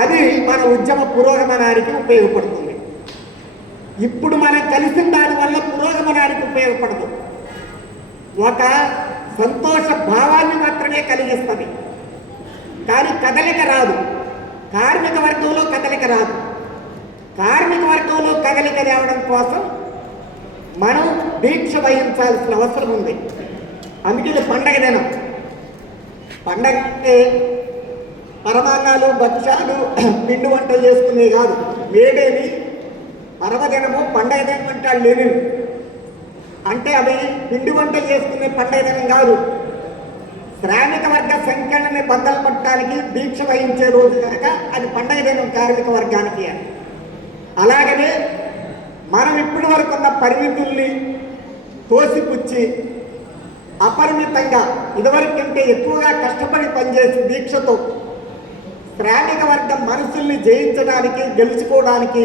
అది మన ఉద్యమ పురోగమనానికి ఉపయోగపడుతుంది. ఇప్పుడు మనం కలిసిన దానివల్ల పురోగమనానికి ఉపయోగపడదు, ఒక సంతోష భావాన్ని మాత్రమే కలిగిస్తుంది. కానీ కదలిక రాదు, కార్మిక వర్గంలో కదలిక రాదు. కార్మిక వర్గంలో కదలిక తేవడం కోసం మనం దీక్ష వహించాల్సిన అవసరం ఉంది. అందుకే ఇది పండగ దినం. పండగ అంటే పరమాన్నాలు, భక్ష్యాలు, పిండి వంటలు చేసుకునే కాదు. మేడేని పర్వదినము పండగ దినం అంటాడు లెనిన్. అంటే అవి పిండి వంటలు చేసుకునే పండగ దినం కాదు. శ్రామిక వర్గ సంఖ్యలని బద్దలు పట్టడానికి దీక్ష వహించే రోజు కనుక అది పండగ దినం కార్మిక వర్గానికి. అలాగనే మనం ఇప్పటి వరకు ఉన్న పరిమితుల్ని తోసిపుచ్చి అపరిమితంగా ఇదివరకు కంటే ఎక్కువగా కష్టపడి పనిచేసి దీక్షతో శ్రామిక వర్గం మనసుల్ని జయించడానికి, గెలుచుకోవడానికి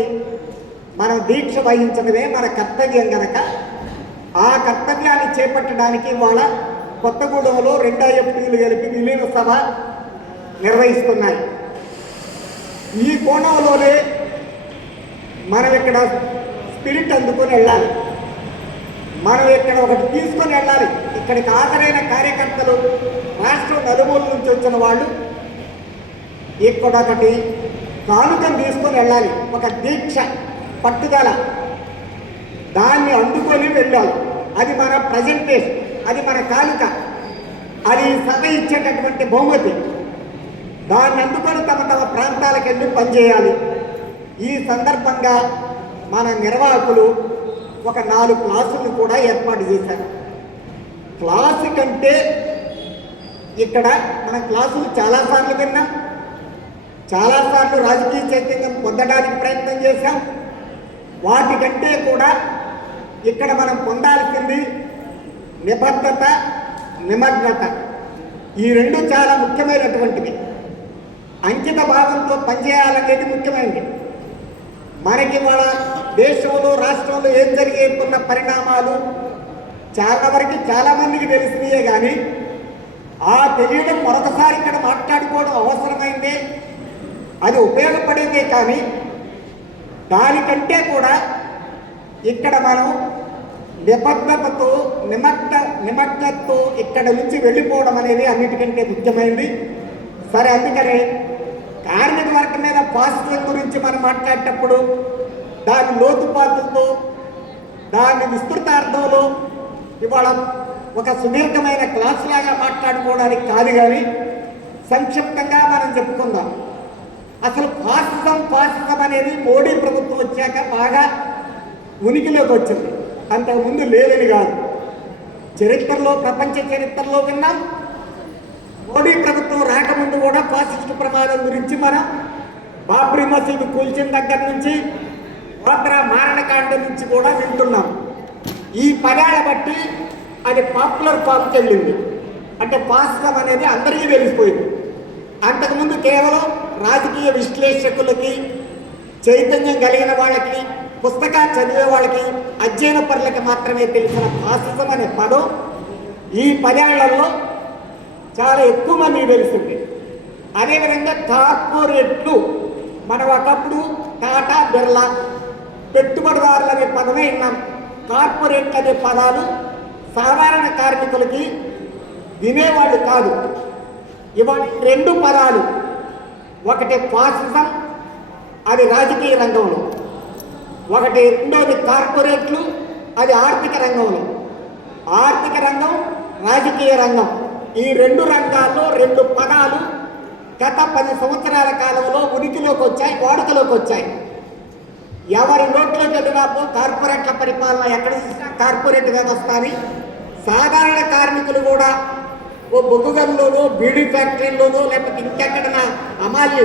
మనం దీక్ష వహించడమే మన కర్తవ్యం కనుక ఆ కర్తవ్యాన్ని చేపట్టడానికి వాళ్ళ కొత్తగూడెంలో 2 IFTలు కలిపి విలీన సభ నిర్వహిస్తున్నాయి. ఈ కోణంలోనే మనం ఇక్కడ స్పిరిట్ అందుకొని వెళ్ళాలి. మనం ఇక్కడ ఒకటి తీసుకొని వెళ్ళాలి. ఇక్కడికి హాజరైన కార్యకర్తలు రాష్ట్రం నలుమూల నుంచి వచ్చిన వాళ్ళు ఇక్కడ ఒకటి కానుకను తీసుకొని వెళ్ళాలి. ఒక దీక్ష, పట్టుదల, దాన్ని అందుకొని వెళ్ళాలి. అది మన ప్రజెంటేషన్, అది మన కానుక, అది సభ ఇచ్చేటటువంటి బహుమతి. దాన్ని అందుకొని తమ తమ ప్రాంతాలకు వెళ్ళి పనిచేయాలి. ఈ సందర్భంగా మన నిర్వాహకులు ఒక 4 క్లాసులను కూడా ఏర్పాటు చేశారు. క్లాసు కంటే ఇక్కడ మన క్లాసులు చాలాసార్లు విన్నాం, చాలాసార్లు రాజకీయ చైతన్యం పొందడానికి ప్రయత్నం చేశాం. వాటికంటే కూడా ఇక్కడ మనం పొందాల్సింది నిబద్ధత, నిమగ్నత. ఈ 2 చాలా ముఖ్యమైనటువంటివి. అంకిత భావంతో పనిచేయాలనేది ముఖ్యమైనది. మనకి మన దేశంలో, రాష్ట్రంలో ఏం జరిగేకున్న పరిణామాలు చాలా వరకు చాలామందికి తెలిసినాయే. కానీ ఆ తెలియడం మరొకసారి ఇక్కడ మాట్లాడుకోవడం అవసరమైందే, అది ఉపయోగపడేదే. కానీ దానికంటే కూడా ఇక్కడ మనం నిబద్ధతతో, నిమగ్నతతో ఇక్కడ నుంచి వెళ్ళిపోవడం అనేది అన్నిటికంటే ముఖ్యమైనది. సరే, అందుకనే కార్మిక వర్గం మీద పాజిటివ్ గురించి మనం మాట్లాడేటప్పుడు దాని లోతుపాతులతో, దాని విస్తృతార్థంలో ఇవాళ ఒక సుదీర్ఘమైన క్లాస్ లాగా మాట్లాడుకోవడానికి కాదు, కానీ సంక్షిప్తంగా మనం చెప్పుకుందాం. అసలు ఫాసిజం అనేది మోడీ ప్రభుత్వం వచ్చాక బాగా ఉనికిలోకి వచ్చింది. అంతకుముందు లేదని కాదు. చరిత్రలో, ప్రపంచ చరిత్రలో విన్నాం. మోడీ ప్రభుత్వం రాకముందు కూడా ఫాసిస్టు ప్రమాదం గురించి మనం బాబ్రీ మసీదు కూల్చిన దగ్గర నుంచి, వాద్రా మారణకాండ నుంచి కూడా వింటున్నాం. ఈ పదాల బట్టి అది పాపులర్ ఫామ్కి వెళ్ళింది. అంటే ఫాసిజం అనేది అందరికీ తెలిసిపోయింది. అంతకుముందు కేవలం రాజకీయ విశ్లేషకులకి, చైతన్యం కలిగిన వాళ్ళకి, పుస్తకాలు చదివే వాళ్ళకి, అధ్యయన పరులకి మాత్రమే తెలిసిన ఫాసిజం అనే పదం ఈ 10 ఏళ్లలో చాలా ఎక్కువ మందికి తెలిసింది. అదేవిధంగా కార్పొరేట్లు, మనం ఒకప్పుడు టాటా, బిర్లా, పెట్టుబడిదారులు అనే పదమే విన్నాం. కార్పొరేట్లు అనే పదాలు సాధారణ కార్మికులకి వినేవాళ్ళు కాదు. ఇవాళ 2 పదాలు, ఒకటి ఫాసిజం, అది రాజకీయ రంగంలో, ఒకటి రెండోది కార్పొరేట్లు, అది ఆర్థిక రంగంలో. ఆర్థిక రంగం, రాజకీయ రంగం, ఈ 2 రంగాల్లో 2 పదాలు గత 10 సంవత్సరాల కాలంలో ఉనికిలోకి వచ్చాయి, వాడుకలోకి వచ్చాయి. ఎవరి నోట్లోకి వెళ్ళినాపో కార్పొరేట్ల పరిపాలన, ఎక్కడ చూసినా కార్పొరేట్ వ్యవస్థ అని. సాధారణ కార్మికులు కూడా ఓ బొగ్గు గనులోనో, బీడీ ఫ్యాక్టరీలోనో, లేకపోతే ఇంకెక్కడన్నా అమాల్య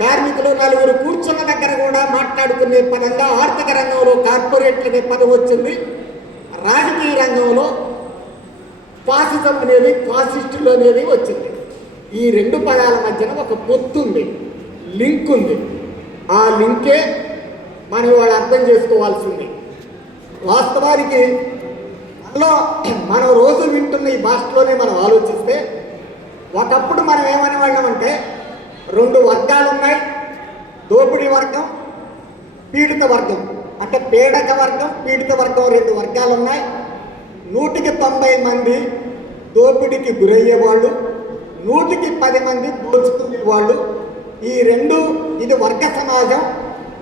కార్మికులు 4 కూర్చున్న దగ్గర కూడా మాట్లాడుకునే పదంగా ఆర్థిక రంగంలో కార్పొరేట్లనే పదం వచ్చింది. రాజకీయ రంగంలో ఫాసిజం అనేది, ఫాసిస్టులు అనేది వచ్చింది. ఈ 2 పదాల మధ్యన ఒక పొత్తు ఉంది, లింక్ ఉంది. ఆ లింకే మనం ఇవాళ అర్థం చేసుకోవాల్సింది. వాస్తవానికి మనం రోజు వింటున్న ఈ భాషలోనే మనం ఆలోచిస్తే, ఒకప్పుడు మనం ఏమనే వాళ్ళమంటే 2 వర్గాలు ఉన్నాయి, దోపిడీ వర్గం, పీడిత వర్గం. అంటే పీడక వర్గం, పీడిత వర్గం 2 వర్గాలు ఉన్నాయి. 100కి 90 మంది దోపిడీకి గురయ్యేవాళ్ళు, 100కి 10 మంది దోచుకునే వాళ్ళు. ఈ 2 ఇది వర్గ సమాజం.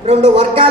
2 వర్గాలు